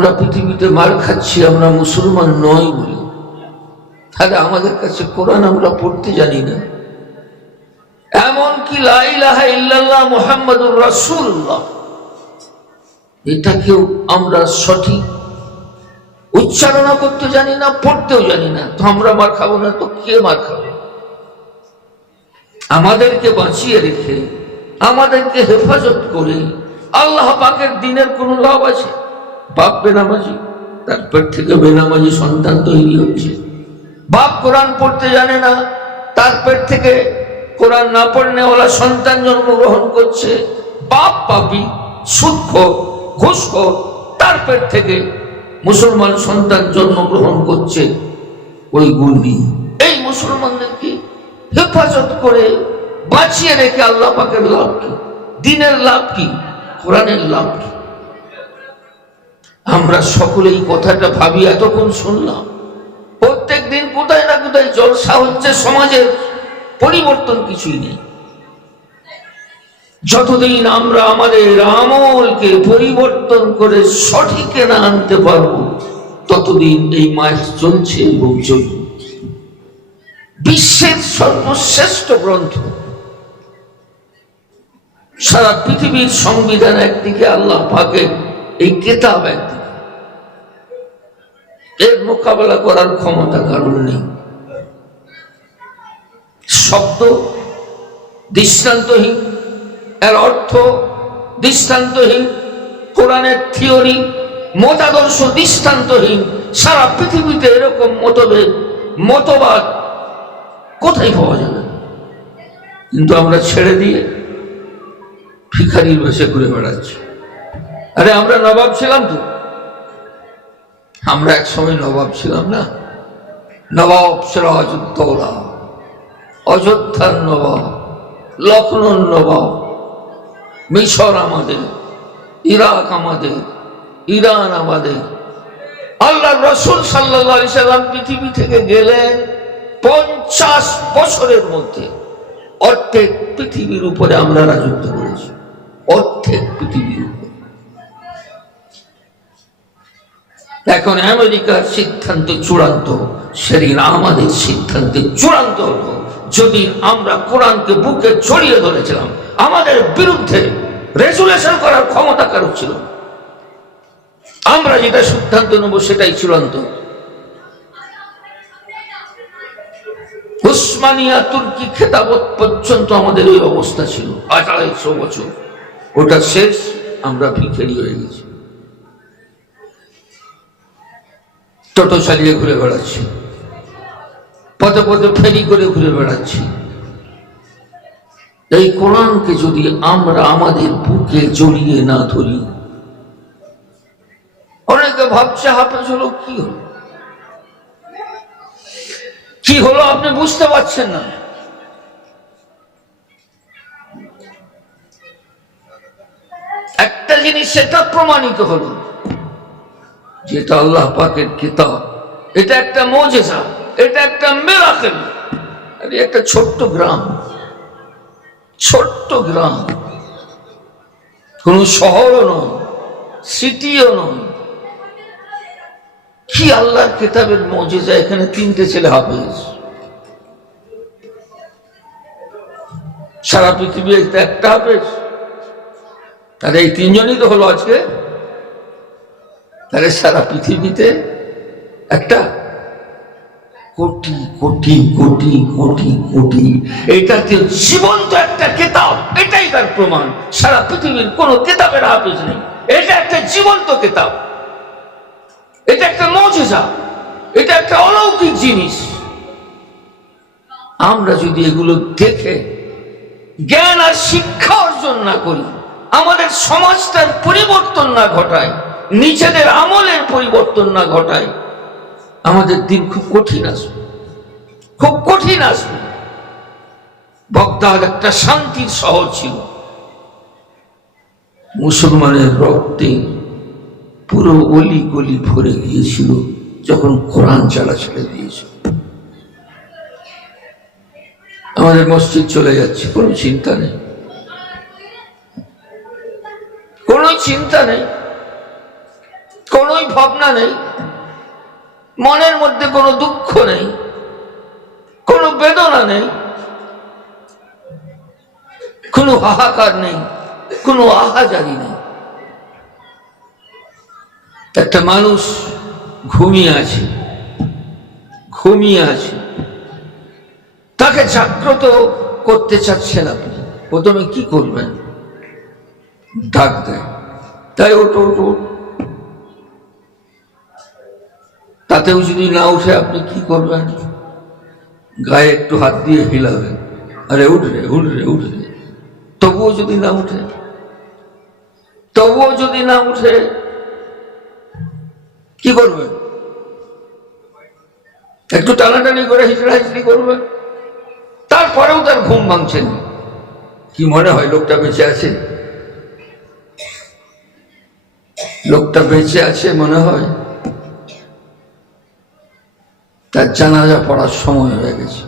আমরা পৃথিবীতে মার খাচ্ছি, আমরা মুসলমান নই বলি। তাহলে আমাদের কাছে কোরআন আমরা পড়তে জানি না। এমন কি লাইলাহা ইল্লাল্লাহ আমরা সঠিক উচ্চারণা করতে জানি না, পড়তেও জানি না। তো আমরা মার খাব না, তো কে মার খাবে? আমাদেরকে বাঁচিয়ে রেখে, আমাদেরকে হেফাজত করে আল্লাহ পাকের দিনের কোনো লাভ আছে? বাপ বেনামাজি তার পেট থেকে বেনামাজি সন্তান তৈরি হচ্ছে। বাপ কোরআন পড়তে জানে না তার পেট থেকে কোরআন না পড়লে ওরা সন্তান জন্মগ্রহণ করছে। বাপ পাপি, সুৎখোর, ঘুষখোর তার পেট থেকে মুসলমান সন্তান জন্মগ্রহণ করছে। ওই গুণ নিয়ে এই মুসলমানদেরকে হেফাজত করে বাঁচিয়ে রেখে আল্লাহ পাকের লাভ কি? দিনের লাভ কি? কোরআনের লাভ কি? আমরা সকলেই কথাটা ভাবি এতক্ষণ শুনলাম। প্রত্যেক দিন কোথায় না কোথায় জলসা হচ্ছে, সমাজের পরিবর্তন কিছুই নেই। যতদিন আমরা আমাদের আমলকে পরিবর্তন করে সঠিকে না আনতে পারব, ততদিন এই মাস চলছে এবং চলবে। বিশ্বের সর্বশ্রেষ্ঠ গ্রন্থ। সারা পৃথিবীর সংবিধান একদিকে, আল্লাহ পাকে এই কেতাব একদিকে। এর মোকাবেলা করার ক্ষমতা কারণ নেই? শব্দ দৃষ্টান্তহীন, এর অর্থ দৃষ্টান্তহীন, কোরআনের থিওরি, মতাদর্শ দৃষ্টান্তহীন, সারা পৃথিবীতে এরকম মতভেদ, মতবাদ কোথায় পাওয়া যাবে? কিন্তু আমরা ছেড়ে দিয়ে ভিখারির বেশে ঘুরে বেড়াচ্ছি। আরে আমরা নবাব ছিলাম তো। আমরা এক সময় নবাব ছিলাম না? নবাব সিরাজউদ্দৌলা অযোধ্যার নবাব লখনৌর নবাব, মিশর আমাদের, ইরাক আমাদের, ইরান আমাদের। আল্লাহ রসুল সাল্লাহ সাল্লাম পৃথিবী থেকে গেলেন পঞ্চাশ বছরের মধ্যে। অর্ধেক পৃথিবীর উপরে আমরা রাজত্ব করেছি। অর্ধেক পৃথিবীর উপরে। এখন আমেরিকার সিদ্ধান্ত চূড়ান্ত, সেদিন আমাদের সিদ্ধান্তে চূড়ান্ত হলো। যদি আমরা কোরআনকে বুকে ছড়িয়ে ধরেছিলাম, আমাদের বিরুদ্ধে রেজুলেশন করার ক্ষমতা কারও ছিল? আমরা যেটা সিদ্ধান্ত নেব সেটাই চূড়ান্ত। উসমানিয়া তুর্কি খেতাবত পর্যন্ত আমাদের ওই অবস্থা ছিল আড়াইশো বছর। ওটা শেষ, আমরা ভিখারি হয়ে গেছি। টোটো চালিয়ে ঘুরে বেড়াচ্ছি। পথে পথে ফেরি করে ঘুরে বেড়াচ্ছি। এই কোরআনকে যদি আমরা আমাদের বুকে জড়িয়ে না ধরি, অনেকে ভাবছে, হাফেজ হলো কি হলো? কি হলো আপনি বুঝতে পারছেন না। একটা জিনিস সেটা প্রমাণিত হলো। যেটা আল্লাহ পাকের কিতাব। এটা একটা মজেজা, এটা একটা মেরাকেল। আরে, একটা ছোট্ট গ্রাম ছোট্ট গ্রাম। কোন শহরও নয়, সিটিও নয়। কি আল্লাহর কিতাবের মজেজা, এখানে তিনটে ছেলে হাফেজ। সারা পৃথিবী একটা হাফেজ। তাহলে এই তিনজনই তো হলো আজকে তাহলে সারা পৃথিবীতে একটা কোটি কোটি কোটি কোটি কোটি, এটা যে জীবন্ত একটা কেতাব, এটাই তার প্রমাণ। সারা পৃথিবীর কোনো কেতাবের হাফিজ নেই। এটা একটা জীবন্ত কেতাব। এটা একটা মজেজা। এটা একটা অলৌকিক জিনিস। আমরা যদি এগুলো দেখে জ্ঞান আর শিক্ষা অর্জন না করি, আমাদের সমাজটার পরিবর্তন না ঘটায় নিজেদের আমলের পরিবর্তন না ঘটায় আমাদের দিন খুব কঠিন আসবে। খুব কঠিন আসবে। বগদাদ একটা শান্তির শহর ছিল। মুসলমানের রক্তে পুরো অলি গলি ভরে গিয়েছিল, যখন কোরআন চালা ছেড়ে দিয়েছিল আমাদের মসজিদ চলে যাচ্ছে, কোনো চিন্তা নেই। কোনো চিন্তা নেই। কোনোই ভাবনা নেই। মনের মধ্যে কোনো দুঃখ নেই। কোনো বেদনা নেই। কোনো হাহাকার নেই। কোনো আহাজারি নেই। একটা মানুষ ঘুমিয়ে আছে। ঘুমিয়ে আছে। তাকে জাগ্রত করতে চাচ্ছেন আপনি। প্রথমে কি করবেন? ডাক দেয়। তাই ওটো ওটো তাতেও যদি না উঠে আপনি কি করবেন? গায়ে একটু হাত দিয়ে হিলাবেন। আরে উঠরে উঠরে উঠরে তবুও যদি না উঠে, তবুও যদি না উঠে, কি করবেন? একটু টানাটানি করে হিসড়ি করবেন। তারপরেও তার ঘুম ভাঙছেন কি মনে হয়, লোকটা বেঁচে আছে? লোকটা বেঁচে আছে মনে হয়? তার জানাজা পড়ার সময় হয়ে গেছে।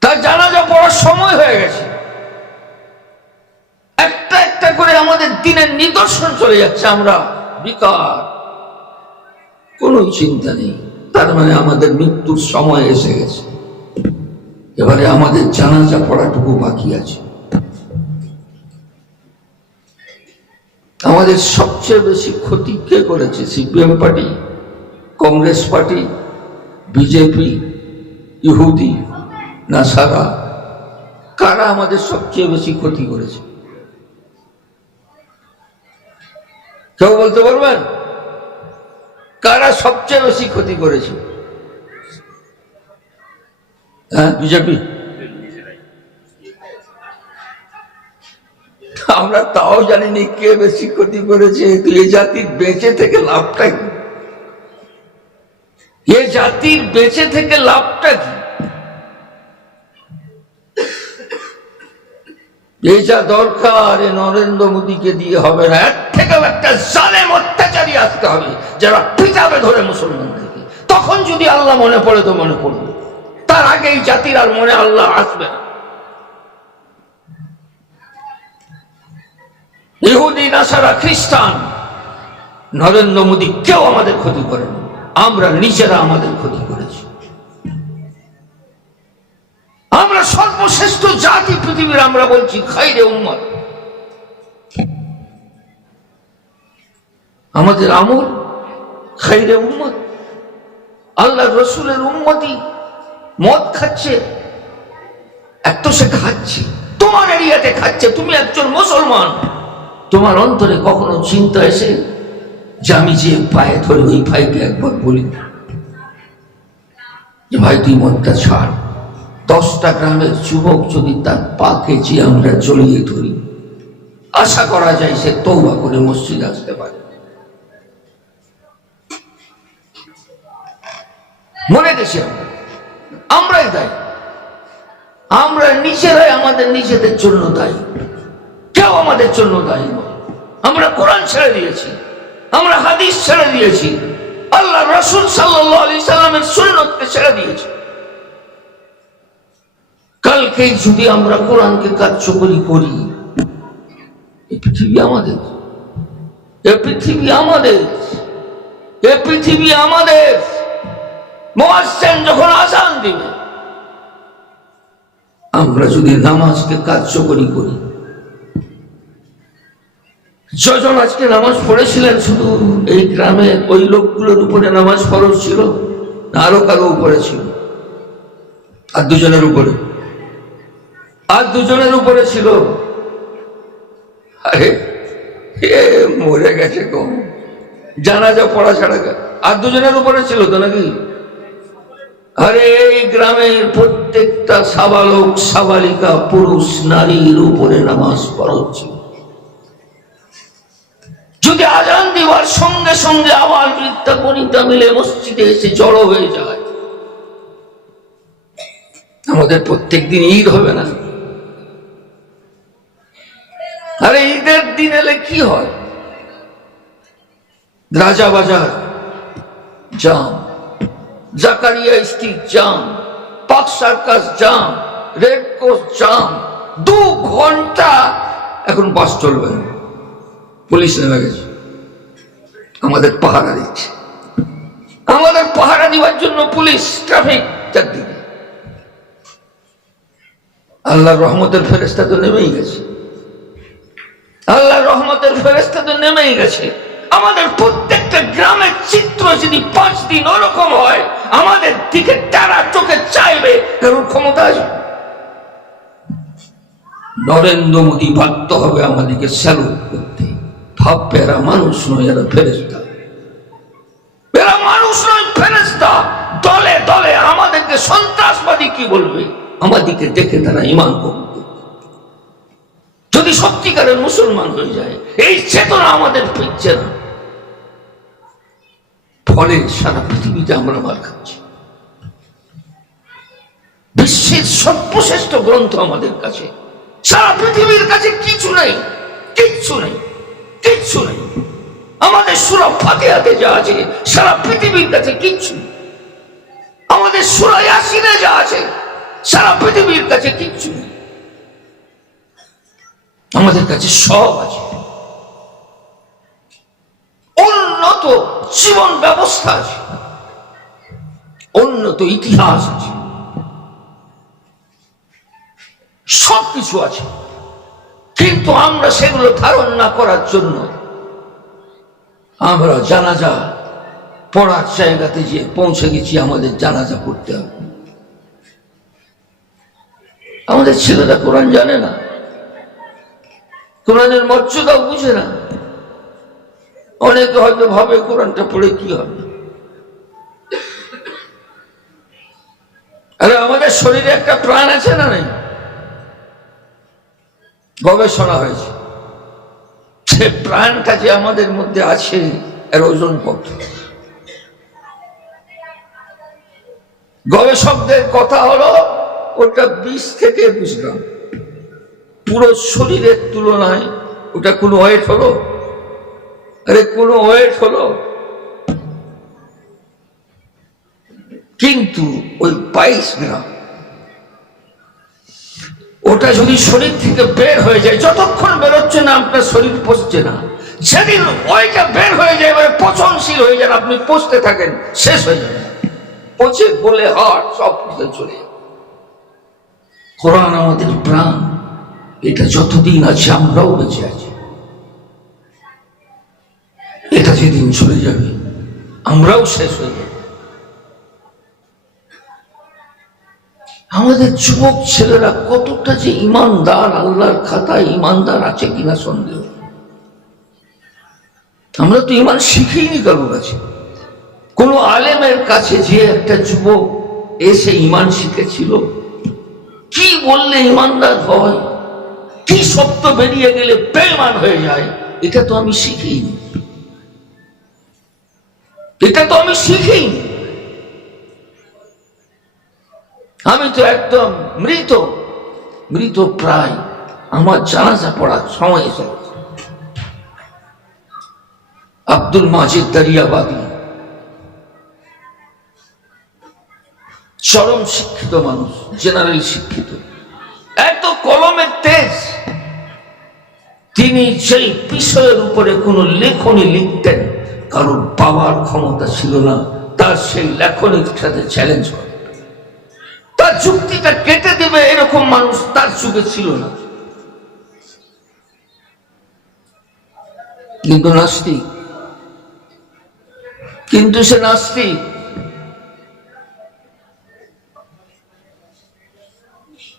তার জানাজা পড়ার সময় হয়ে গেছে। একটা একটা করে আমাদের দিনের নিদর্শন চলে যাচ্ছে, আমরা বিকার। কোনো চিন্তা নেই। তার মানে আমাদের মৃত্যুর সময় এসে গেছে। এবারে আমাদের জানাজা পড়াটুকু বাকি আছে। আমাদের সবচেয়ে বেশি ক্ষতি কে করেছে? C P M party? Congress party, B J P, ইহুদি নাসারা কারা আমাদের সবচেয়ে বেশি ক্ষতি করেছে? কেউ বলতে পারবেন? কারা সবচেয়ে বেশি ক্ষতি করেছে? হ্যাঁ বিজেপি। আমরা তাও জানিনি কে বেশি ক্ষতি করেছে। কিন্তু এ জাতির বেঁচে থেকে লাভটা কি এ জাতির বেঁচে থেকে লাভটা কি? এই যা দরকার, এ নরেন্দ্র মোদীকে দিয়ে হবে না। এর থেকেও একটা জালেম অত্যাচারী আসতে হবে, যারা পিটাবে ধরে মুসলমানদেরকে। তখন যদি আল্লাহ মনে পড়ে তো মনে পড়বে। তার আগে এই জাতির আর মনে আল্লাহ আসবে না। ইহুদি নাসারা খ্রিস্টান, নরেন্দ্র মোদী কেউ আমাদের ক্ষতি করেনি। আমরা নিজেরা আমাদের ক্ষতি করেছি। আমরা সর্বশ্রেষ্ঠ জাতি পৃথিবীর আমরা বলছি খাইরে উম্মত। আমাদের আমল খাইরে উম্মত। আল্লাহ রসুলের উম্মতি মদ খাচ্ছে, এত সে খাচ্ছে, তোমার এরিয়াতে খাচ্ছে, তুমি একজন মুসলমান। তোমার অন্তরে কখনো চিন্তা এসে যে আমি যে পায়ে ধরে ওই ভাইকে একবার বলি, যে ভাই, তুই মদটা ছাড়। দশটা গ্রামের যুবক যদি তার পাকে যে আমরা জড়িয়ে ধরি, আশা করা যায় সে তৌবা করে মসজিদ আসতে পারে। মনে গেছে আমরাই দায়ী। আমরা নিজেরাই আমাদের নিজেদের জন্য দায়ী। কেউ আমাদের জন্য দায়ী নয়। আমরা কোরআন ছেড়ে দিয়েছি। আমরা হাদিস ছেড়ে দিয়েছি। আল্লাহ রসুল সাল্লামের সুন্নতকে ছেড়ে দিয়েছি। কালকে যদি আমরা কোরআনকে কার্যকরী করি, এ পৃথিবী আমাদের। এ পৃথিবী আমাদের। এ পৃথিবী আমাদের। মোয়াজ্জেন যখন আজান দিবে, আমরা যদি নামাজকে কার্যকরী করি যজন আজকে নামাজ পড়েছিলেন, শুধু এই গ্রামের ওই লোকগুলোর উপরে নামাজ ফরজ ছিল আরও কারও উপরে ছিল? আর দুজনের উপরে? আর দুজনের উপরে ছিল? আরে, এ মরে গেছে কম জানাজা পড়া ছাড়া আর দুজনের উপরে ছিল তো নাকি? আরে, এই গ্রামের প্রত্যেকটা সাবালক, সাবালিকা, পুরুষ, নারীর উপরে নামাজ ফরজ ছিল। যদি আজান দেওয়ার সঙ্গে সঙ্গে আবার বৃদ্ধা বনিতা মিলে মসজিদে এসে জড়ো হয়ে যায়, আমাদের প্রত্যেক দিন ঈদ হবে না। আরে ঈদের দিন এলে কি হয়? রাজা বাজার, জাম, Zakaria street jam, park circus jam, red cross jam, দু ঘণ্টা এখন বাস চলবে না। পুলিশ নেমে গেছে। আমাদের পাহারা দিচ্ছে। আমাদের পাহারা দিবার জন্য পুলিশ ট্রাফিক চারদিকে আল্লাহর রহমতের ফেরেস্তা তো নেমেই গেছে। আল্লাহর রহমতের ফেরেস্তা তো নেমেই গেছে। আমাদের প্রত্যেকটা গ্রামের চিত্র যদি পাঁচ দিন ওরকম হয়, আমাদের দিকে তারা চোখে চাইবে এর ক্ষমতা আছে? নরেন্দ্র মোদী বাধ্য হবে আমাদেরকে স্যালুট করতে। ভাববে এরা মানুষ নয় এরা ফেরেস্তা ফলে সারা পৃথিবীতে আমরা মার খাচ্ছি। বিশ্বের সর্বশ্রেষ্ঠ গ্রন্থ আমাদের কাছে। সারা পৃথিবীর কাছে কিছু নেই, কিচ্ছু নেই। কিচ্ছু নেই। আমাদের সুরা ফাতেহাতে যা আছে, সারা পৃথিবীর কাছে কিচ্ছু। আমাদের সুরা ইয়াসিনে যা আছে, সারা পৃথিবীর কাছে কিচ্ছু নেই। আমাদের কাছে সব আছে। উন্নত জীবন ব্যবস্থা আছে। উন্নত ইতিহাস আছে। সব কিছু আছে। কিন্তু আমরা সেগুলো ধারণ না করার জন্য আমরা জানাজা পড়ার জায়গাতে যে পৌঁছে গেছি, আমাদের জানাজা পড়তে হবে। আমাদের ছেলেরা কোরআন জানে না। কোরআনের মর্যাদাও বুঝে না। অনেকে হয়তো ভাবে কোরআনটা পড়ে কি হবে। আরে, আমাদের শরীরে একটা প্রাণ আছে না নেই? গবেষণা হয়েছে। সে প্রাণটা যে আমাদের মধ্যে আছে, এর ওজন কত? গবেষকদের কথা হলো, ওটা বিশ থেকে একুশ গ্রাম। পুরো শরীরের তুলনায় ওটা কোনো ওয়েট হলো? আরে, কোনো ওয়েট হলো? কিন্তু ওই বাইশ গ্রাম ওটা যদি শরীর থেকে বের হয়ে যায়, যতক্ষণ বেরোচ্ছে না, আপনার শরীর পচছে না। সেদিন ওইটা বের হয়ে যায়, এবারে পচনশীল হয়ে যান, আপনি পচতে থাকেন, শেষ হয়ে যাবে। পচে বলে হাট সব কিছু চলে যাবে। কোরআন আমাদের প্রাণ। এটা যতদিন আছে, আমরাও বেঁচে আছি। এটা যেদিন চলে যাবে, আমরাও শেষ হয়ে যাবে। আমাদের যুবক ছেলেরা কতটা যে ইমানদার, আল্লাহর খাতায় ইমানদার আছে কিনা সন্দেহ। আমরা তো ইমান শিখিনি কারোর কাছে। কোনো আলেমের কাছে যে একটা যুবক এসে ইমান শিখেছিল। কি বললে ইমানদার হয়? কি শব্দ বেরিয়ে গেলে বেমান হয়ে যায়? এটা তো আমি শিখিনি। এটা তো আমি শিখিনি। আমি তো একদম মৃত মৃত প্রায়। আমার জানাজা পড়ার সময় এসে আব্দুল মাজিদ দারিয়াবাদী, চরম শিক্ষিত মানুষ, জেনারেল শিক্ষিত। এত কলমের তেজ, তিনি সেই বিষয়ের উপরে কোনো লেখনী লিখতেন। কারণ পাওয়ার ক্ষমতা ছিল না, তার সেই লেখনীর সাথে চ্যালেঞ্জ করে তার যুক্তিটা কেটে দেবে এরকম মানুষ তার যুগে ছিল না। কিন্তু নাস্তিক। কিন্তু সে নাস্তিক।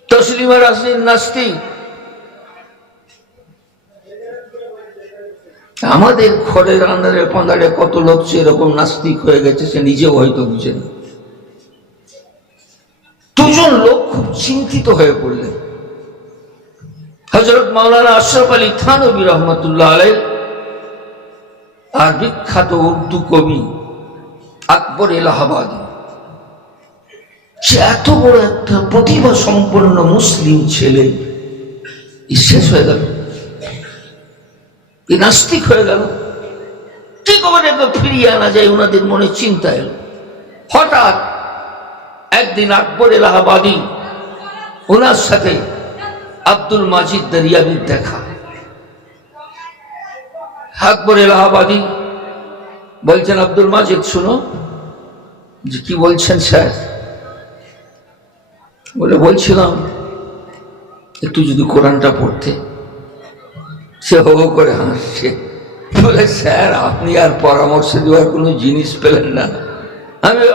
তসলিমা রাসলিন নাস্তিক। আমাদের ঘরের আন্দারে পান্দারে কত লোক এরকম নাস্তিক হয়ে গেছে, সে নিজেও হয়তো বুঝে না। দুজন লোক খুব চিন্তিত হয়ে পড়লেন। হজরত মাওলানা আশরাফ আলী থানবী রহমতুল্লাহ আলাই আর বিখ্যাত উর্দু কবি আকবর এলাহাবাদী। সে এত বড় একটা প্রতিভা সম্পন্ন মুসলিম ছেলে শেষ হয়ে গেল। নাস্তিক হয়ে গেল। কি করে ফিরিয়ে আনা যায় ওনাদের মনে চিন্তা এলো। হঠাৎ একদিন আকবর এলাহাবাদী, ওনার সাথে আব্দুল মাজিদ দরিয়াবির দেখা। আকবর এলাহাবাদী বলছেন, আব্দুল মাজিদ, শুনো। যে, কি বলছেন, স্যার? বলে, বলছিলাম, একটু যদি কোরআনটা পড়তে। সে হো করে হাসছে। বলে, স্যার, আপনি আর পরামর্শ দেওয়ার কোনো জিনিস পেলেন না। আমি